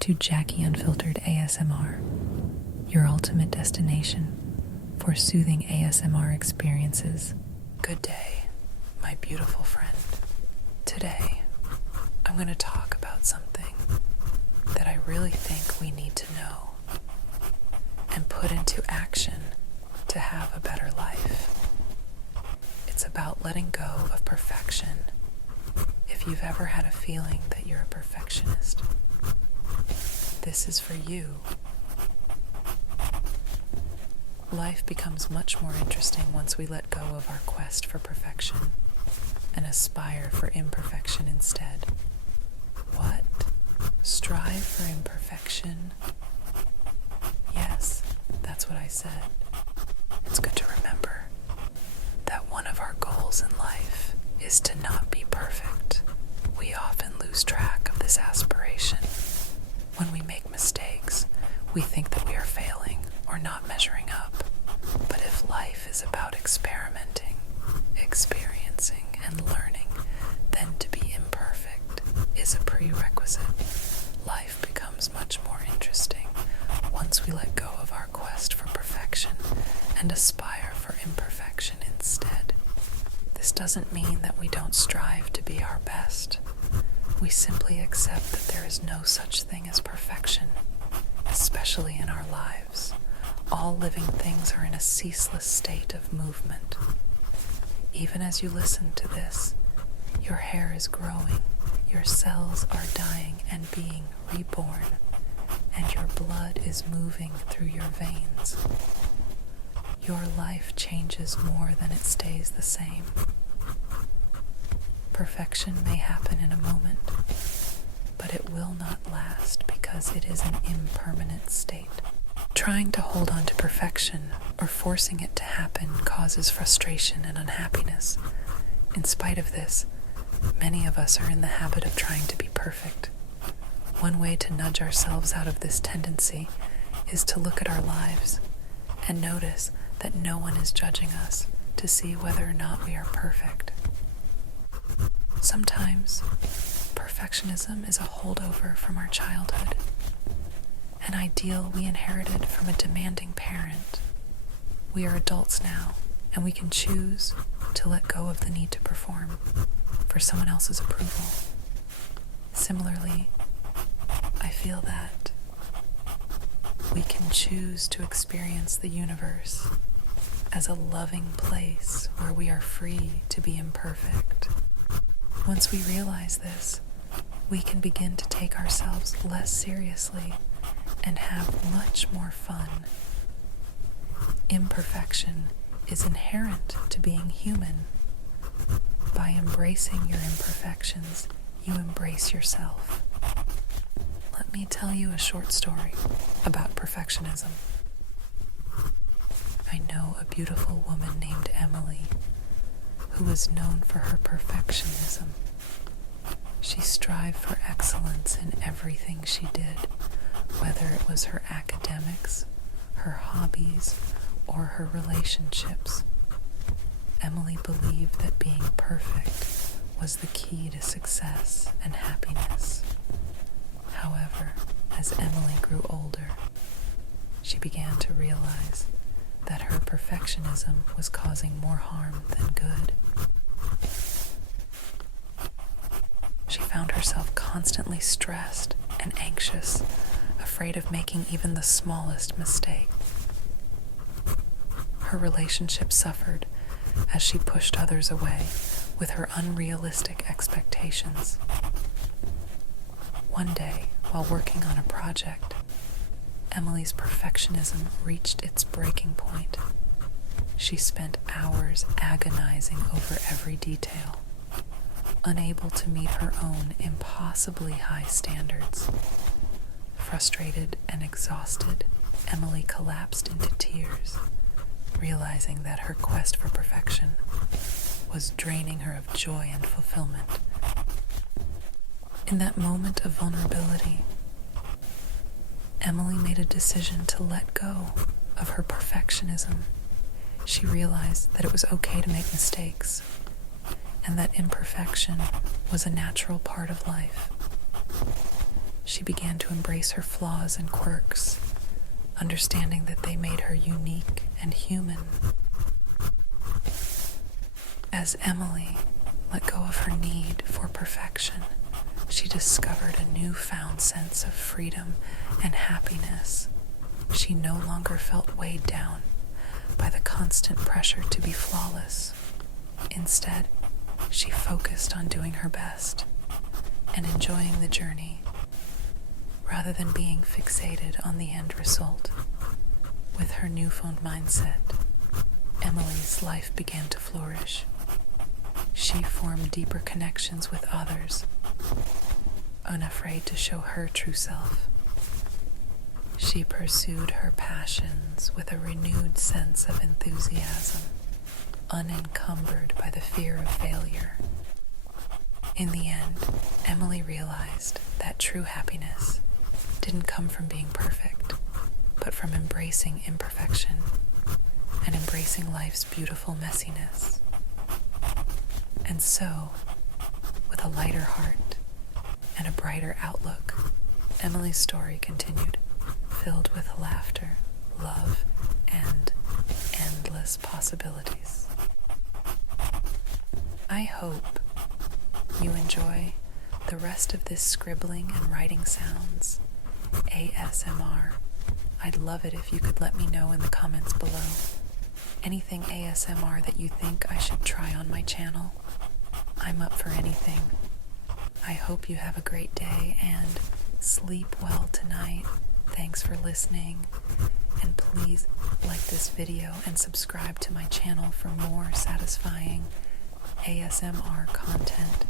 to Jackie Unfiltered ASMR, your ultimate destination for soothing ASMR experiences. Good day, my beautiful friend. Today, I'm going to talk about something that I really think we need to know and put into action to have a better life. It's about letting go of perfection. If you've ever had a feeling that you're a perfectionist, this is for you. Life becomes much more interesting once we let go of our quest for perfection and aspire for imperfection instead. What? Strive for imperfection? Yes, that's what I said. It's good to remember that one of our goals in life is to not be perfect. We often lose track of this aspiration. When we make mistakes, we think that we are failing or not measuring up. But if life is about experimenting, experiencing, and learning, then to be imperfect is a prerequisite. Life becomes much more interesting once we let go of our quest for perfection and aspire for imperfection instead. This doesn't mean that we don't strive to be our best. We simply accept that there is no such thing as perfection, especially in our lives. All living things are in a ceaseless state of movement. Even as you listen to this, your hair is growing, your cells are dying and being reborn, and your blood is moving through your veins. Your life changes more than it stays the same. Perfection may happen in a moment, but it will not last because it is an impermanent state. Trying to hold on to perfection or forcing it to happen causes frustration and unhappiness. In spite of this, many of us are in the habit of trying to be perfect. One way to nudge ourselves out of this tendency is to look at our lives and notice that no one is judging us to see whether or not we are perfect. Sometimes, perfectionism is a holdover from our childhood, an ideal we inherited from a demanding parent. We are adults now, and we can choose to let go of the need to perform for someone else's approval. Similarly, I feel that we can choose to experience the universe as a loving place where we are free to be imperfect. Once we realize this, we can begin to take ourselves less seriously and have much more fun. Imperfection is inherent to being human. By embracing your imperfections, you embrace yourself. Let me tell you a short story about perfectionism. I know a beautiful woman named Emily who was known for her perfectionism. She strived for excellence in everything she did, whether it was her academics, her hobbies, or her relationships. Emily believed that being perfect was the key to success and happiness. However, as Emily grew older, she began to realize that her perfectionism was causing more harm than good. She found herself constantly stressed and anxious, afraid of making even the smallest mistake. Her relationship suffered as she pushed others away with her unrealistic expectations. One day, while working on a project, Emily's perfectionism reached its breaking point. She spent hours agonizing over every detail, unable to meet her own impossibly high standards. Frustrated and exhausted, Emily collapsed into tears, realizing that her quest for perfection was draining her of joy and fulfillment. In that moment of vulnerability, Emily made a decision to let go of her perfectionism. She realized that it was okay to make mistakes, and that imperfection was a natural part of life. she began to embrace her flaws and quirks, understanding that they made her unique and human. As Emily let go of her need for perfection, she discovered a newfound sense of freedom and happiness. She no longer felt weighed down by the constant pressure to be flawless. Instead, she focused on doing her best and enjoying the journey rather than being fixated on the end result. With her newfound mindset, Emily's life began to flourish. She formed deeper connections with others, unafraid to show her true self. She pursued her passions with a renewed sense of enthusiasm, unencumbered by the fear of failure. In the end, Emily realized that true happiness didn't come from being perfect, but from embracing imperfection and embracing life's beautiful messiness. And so, with a lighter heart and a brighter outlook, Emily's story continued, filled with laughter, love, and endless possibilities. I hope you enjoy the rest of this scribbling and writing sounds, ASMR. I'd love it if you could let me know in the comments below anything ASMR that you think I should try on my channel. I'm up for anything. I hope you have a great day and sleep well tonight. Thanks for listening, and please like this video and subscribe to my channel for more satisfying ASMR content.